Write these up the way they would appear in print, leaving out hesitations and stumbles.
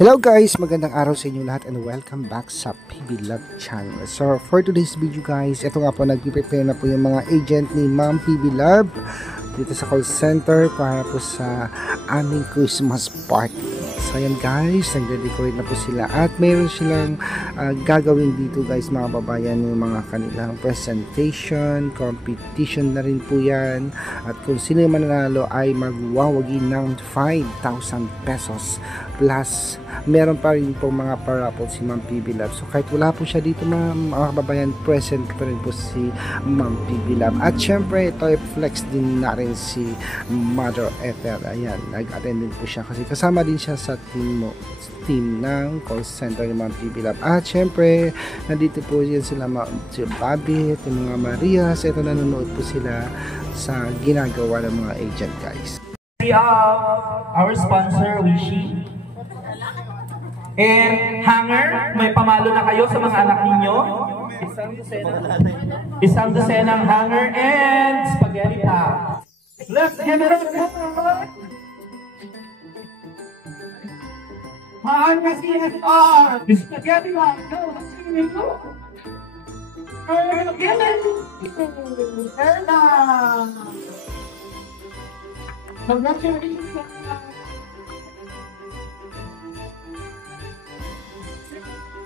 Hello guys, magandang araw sa inyo lahat and welcome back sa PB Love Channel. So for today's video guys, ito nga po nagpiprepare na po yung mga agent ni Ma'am PB Love dito sa call center para po sa aming Christmas party. So ayan guys, nagde-decorate na po sila at mayroon silang gagawin dito guys mga babayan, yung mga kanilang presentation, competition na rin po yan, at kung sino yung mananalo ay magwawagi ng 5,000 pesos plus meron pa rin po mga parapol si Ma'am PB Love. So kahit wala po siya dito mga kababayan, present pa rin po si Ma'am PB Love. At syempre ito ay flex din na rin si Mother Ethel. Ayan, nag-attend din po siya kasi kasama din siya sa team ng call center ni Ma'am PB Love. At syempre nandito po yan sila si Babit, yung mga Marias. Ito, nanonood po sila sa ginagawa ng mga agent guys. Our sponsor Wishi and Hanger, may pamalo na kayo sa mga anak ninyo. Isang dosenang hanger and spaghetti pack. Let's give it up. Hanger CSR. Spaghetti pack. Let's give it up. Erna. Congratulations.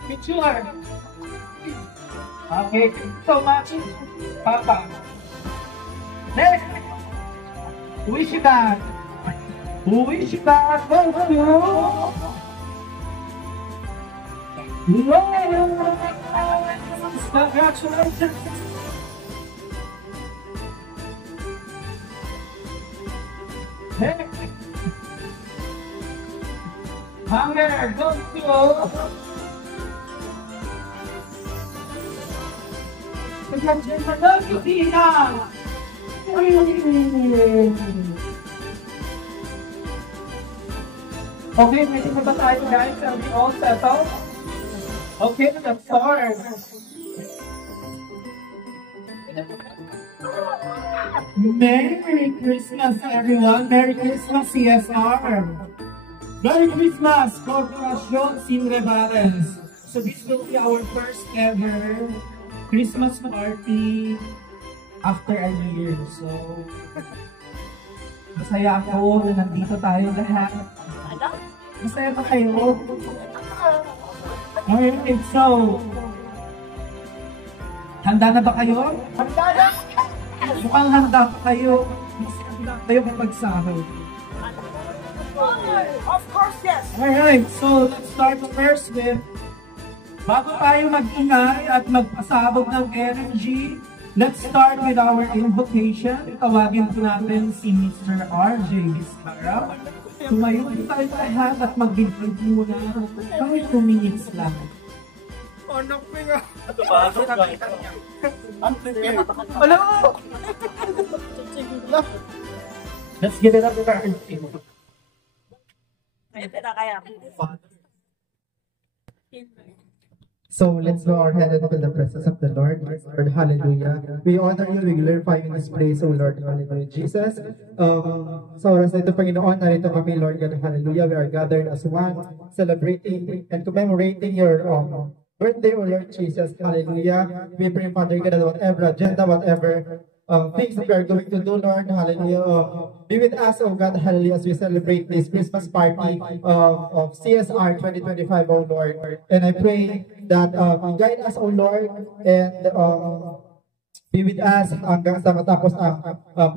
Picture. Okay, so much, Papa. Next, wish that. Wish that goes to you. Congratulations. Next, Hunger goes to you. Okay, ready na ba tayo guys? Are we all settled? Okay, let's start. Merry Christmas everyone! Merry Christmas CSR! Merry Christmas! Corporación Sin Rebales! So this will be our first ever Christmas party after a year. So, masaya ako na nandito tayo lahat. Masaya ba kayo? Alright, so, handa na ba kayo? Handa na! Mukhang handa pa kayo. Handa kayo mapagsahod. Of course, yes! Alright, so let's start first with bago tayo mag-ingay at magpasabog ng energy, let's start with our invocation. Tawagin po natin si Mr. RJ Vizcarra. Tumayo tayo lahat at mag-bigay muna kahit 2 minutes lang. Anak ko nga! Alam mo! Let's give it up to our team. So let's bow our head into the presence of the Lord. Lord, hallelujah. We honor you, we glorify you in this place, O Lord, hallelujah. Jesus, sa oras na ito, Panginoon, narito kami, Lord God, hallelujah. We are gathered as one, celebrating and commemorating your birthday, O Lord Jesus, hallelujah. We pray, Father God, that whatever agenda, whatever things that we are going to do, Lord, hallelujah, be with us, oh God, hallelujah, as we celebrate this Christmas party of CSR 2025, oh Lord. And I pray that guide us, oh Lord, and be with us hanggang sa matapos ang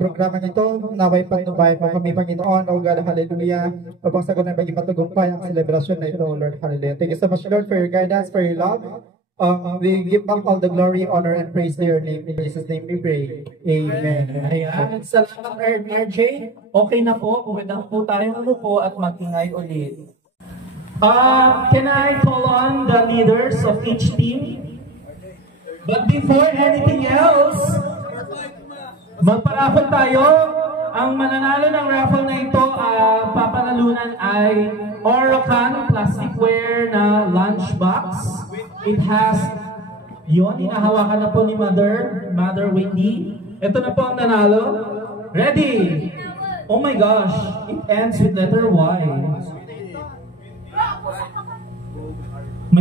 programa nito. Naway patnubay mo kami, Panginoon, oh God, hallelujah, upang sagot na maging matagumpay ang celebration na ito, oh Lord, hallelujah. Thank you so much, Lord, for your guidance, for your love. We give back all the glory, honor, and praise to your name. In Jesus' name we pray. Amen. Ayan. Salamat, RJ. Okay na po. Pwede na po tayo po at mag-ingay ulit. Can I call on the leaders of each team? But before anything else, magpa-raffle tayo. Ang mananalo ng raffle na ito, papanalunan ay Orocan plasticware na lunchbox. It has, yun, inahawakan na po ni Mother Wendy. Ito na po ang nanalo. Ready? Oh my gosh, it ends with letter Y.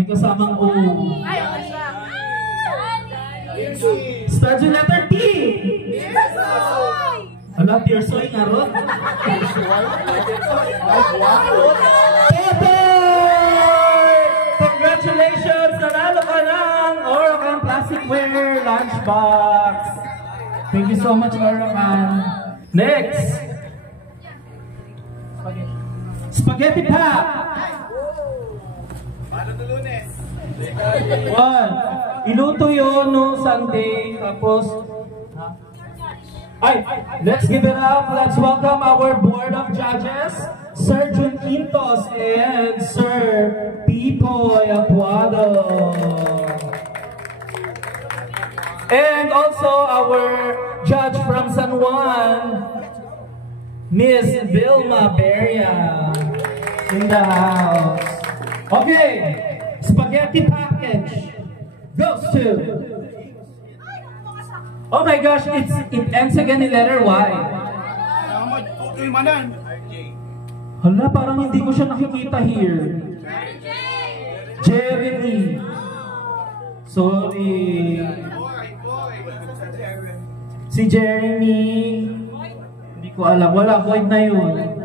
May kasamang O. Starts with letter T. Ala, Tirsoy nga ron. Congratulations! Nanalo ka ng Orocan Plasticware Lunchbox. Thank you so much, Orocan. Next! Spaghetti Pack! One. Iluto yun no Sunday. Tapos, let's give it up. Let's welcome our board of judges, Sir Jun Quintos and Sir Pipoy Apuado. And also our judge from San Juan, Miss Vilma Beria in the house. Okay, spaghetti package goes to... Oh my gosh, it ends again in letter Y. Hala, parang hindi ko siya nakikita here. Jeremy. Sorry. Si Jeremy. Hindi ko alam. Wala, void na yun.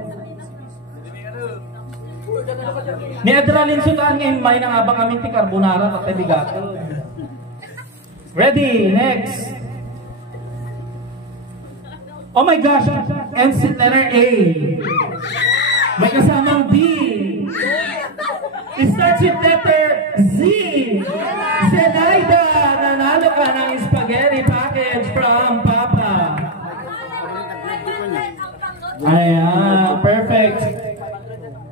Ni Adralin Sudan ngayon, may nangabang kami ti carbonara at bigato. Ready, next. Oh my gosh, ends in letter A. May kasamang B. It starts with letter Z. Zenaida, nanalo ka ng spaghetti package from Papa. Ayan, perfect.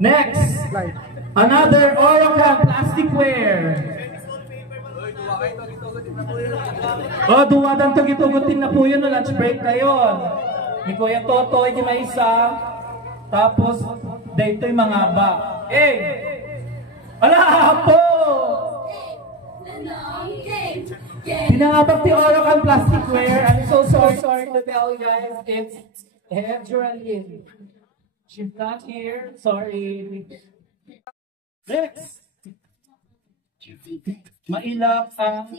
Next, another Orocan Plasticware. Oh, duwadang tugit-tugutin na po yun, lunch break na yun. Ni Kuya Totoy, di may isa. Tapos, dito'y mga ba. Ala po! Pinangabak ni Orocan Plasticware. I'm so sorry to tell you guys. It's Geraldine. She's not here. Sorry. Next. Mailap ang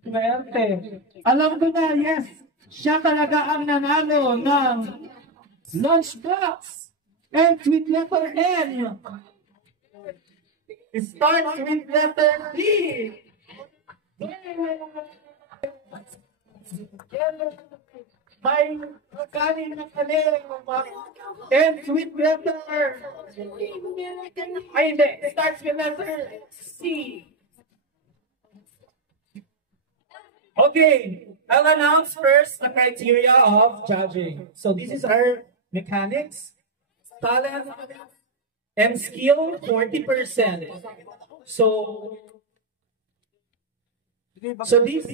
swerte. Alam ko na, yes. Siya talaga ang nanalo ng lunchbox. And with letter N. It starts with letter P. May kanin na kanina. And with letter... Ay, hindi. It starts with letter C. Okay, I'll announce first the criteria of judging. So this is our mechanics, talent, and skill, 40%. So these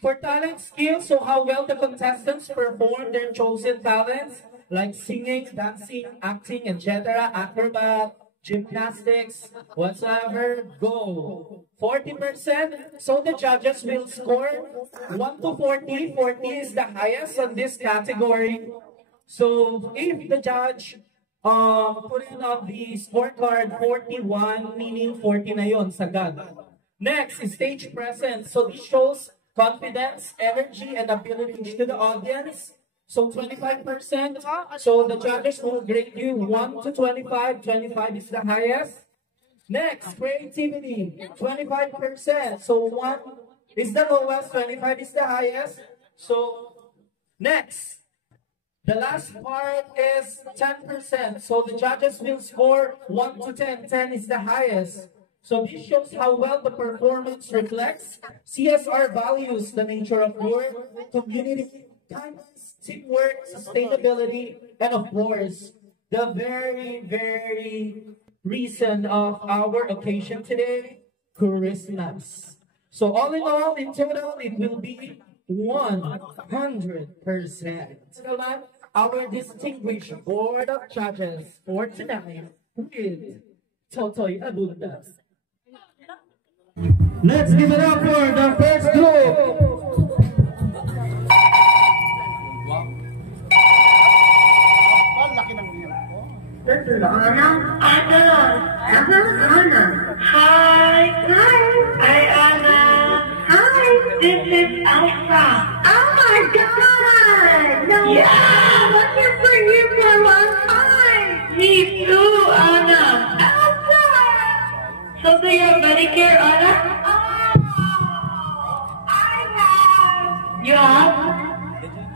for talent skill, so how well the contestants perform their chosen talents, like singing, dancing, acting, etc., acrobat, gymnastics, whatsoever, go. 40%, so the judges will score 1 to 40. 40 is the highest on this category. So if the judge put in on the scorecard 41, meaning 40 na yun, sagad. Next is stage presence. So this shows confidence, energy, and ability to the audience. So 25%, so the judges will grade you 1 to 25. 25 is the highest. Next, creativity, 25%. So 1 is the lowest, 25 is the highest. So next, the last part is 10%. So the judges will score 1 to 10. 10 is the highest. So this shows how well the performance reflects CSR values, the nature of work, community, kindness, teamwork, sustainability, and of course, the very, very reason of our occasion today, Christmas. So all in all, in total, it will be 100%. Our distinguished board of judges for tonight with Totoy Abundas. Let's give it up for the first group. Orang ada, apa? Hi. Hi. Hi, Anna. Hi. This is Elsa. Oh my God. No. Yeah. Looking for you for a long time. Me too, Anna. Elsa. So do you have Medicare, Anna? Oh, I have. You have?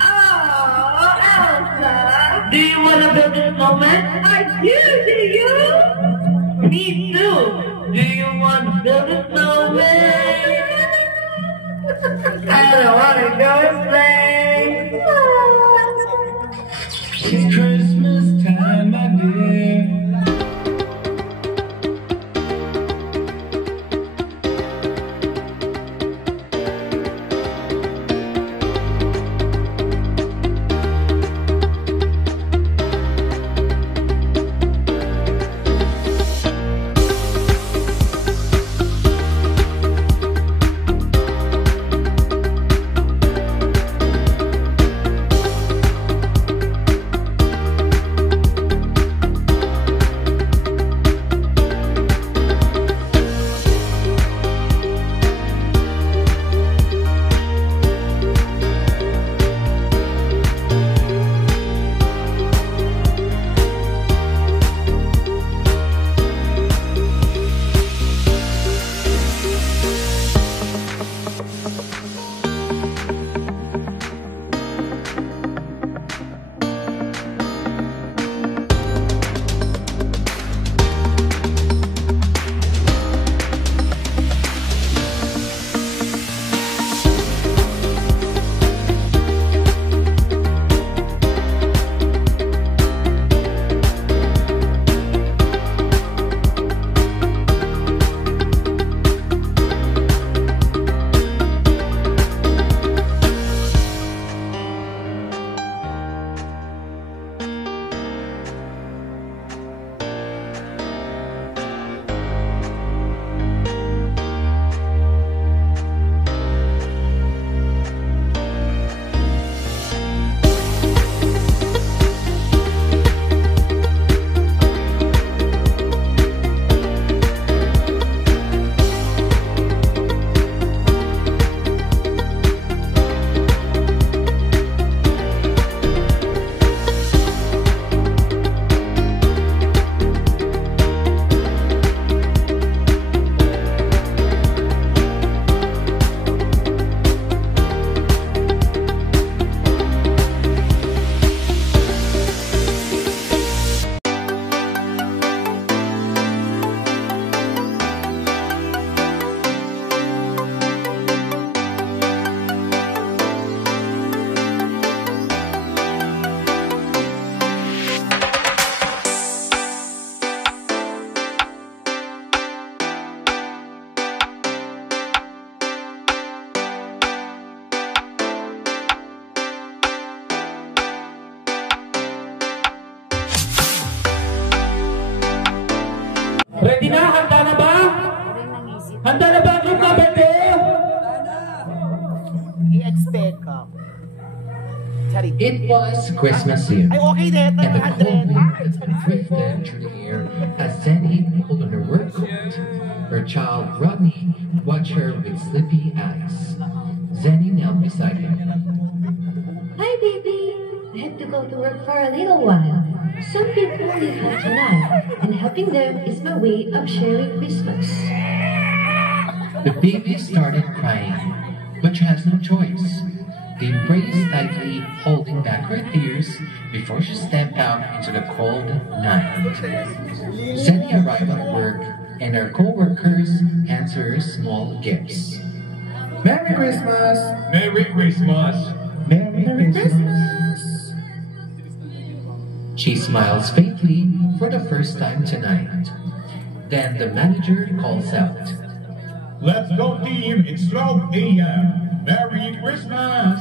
Oh, Elsa. Do you want to build a snowman? I do. Do you? Me too. Do you want to build a snowman? I don't want to go sleigh. It's Christmas time, my dear. Ready na? Handa na ba? Handa na ba ang group number 2? I-expect ka. Charing. It was Christmas Eve, Ay, okay din. and the cold 300. wind drifted through the air as Zenny pulled on her work coat. Her child, Rodney, watched her with sleepy eyes. Zenny knelt beside him. Hi, baby. I have to go to work for a little while. Some people live home tonight, and helping them is my way of sharing Christmas. The baby started crying, but she has no choice. They embraced tightly, holding back her tears before she stepped out into the cold night. Zenny arrived at work, and her co-workers handed her small gifts. Merry Christmas! Merry Christmas! Merry Christmas! She smiles faintly for the first time tonight. Then the manager calls out, Let's go team, it's 12 a.m. Merry Christmas!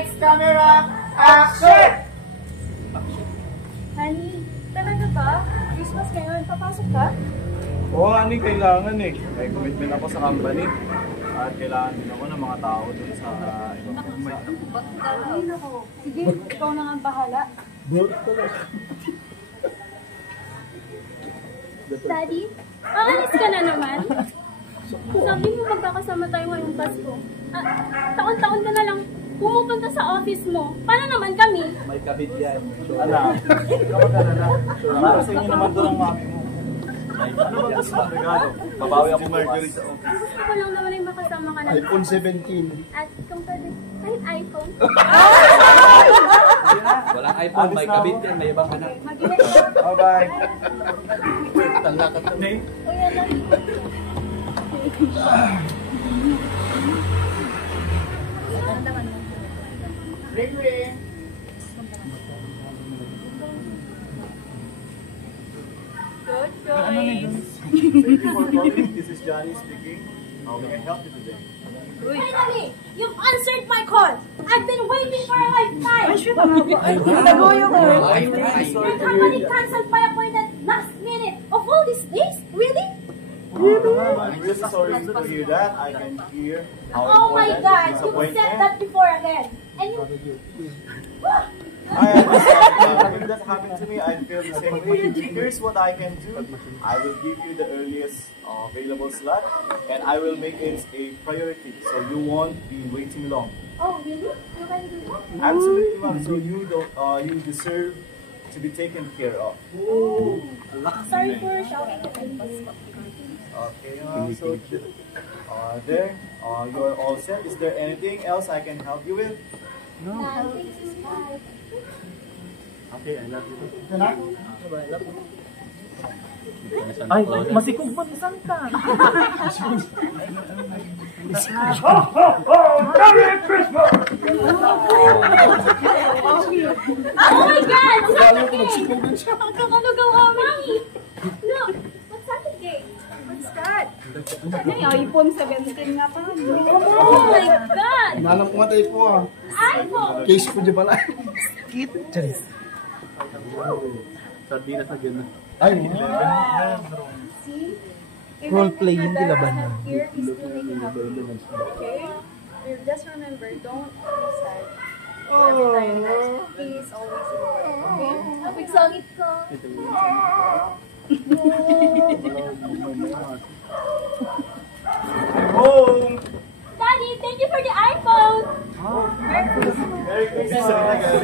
Lights, camera, action! Honey, talaga ba? Christmas ngayon, papasok ka? Oo, honey, kailangan eh. May commitment ako sa company. At kailangan din ako ng mga tao dun sa ibang company. Ay, nako. Sige, ikaw na nga bahala. Daddy, aalis ka na naman? Sabi mo magkakasama tayo ngayong Pasko. Taon-taon ka na lang pumupunta sa office mo. Paano naman kami? May kabit yan. Alam, kapag alala, para sa inyo naman doon ang mami mo. Ano ba gusto mong regalo? Babawi ako Mercury sa office. Gusto ko lang naman ay makasama ka na. iPhone 17. At kung pwede, kahit iPhone. Walang iPhone, may kabit yan, may ibang anak. Mag-ingat ka. Bye-bye. Tanlakat na eh. O yan lang. Ring ring. Good choice. This is Johnny speaking. How may I help you today? Finally, you've answered my call. I've been waiting for a lifetime. Your company canceled my appointment last minute. Of all these days? Really? I'm really sorry to hear that. I can hear how Oh my important God, this you've said appointment. that before again. And you... I understand. If that happened to me, I feel the same way. Here's what I can do. I will give you the earliest available slot, and I will make it a priority, so you won't be waiting long. Oh, really? You can do that? Absolutely, ma'am. So you don't, you deserve to be taken care of. Sorry for shouting. Okay, so there, you're all set. Is there anything else I can help you with? No. Thank you. Bye. Okay, I love you. Ay, masikog ba? Saan ka? Merry Christmas! Oh my God! Magkakalugaw kami! No! What's that again? What's that? iPhone 17 nga pa. Oh my God! Nalang kumatay po ah. iPhone! Case po dyan pala. Kit. Charis. Sardinas na gano'n. Ay, See? Role playing Even if laban I na. have here, he's still making up. Okay? Just remember, don't be sad. Every time that he's always okay? Napigsangit ko. Home! Daddy, thank you for the iPhone! Merry Christmas! Merry Christmas!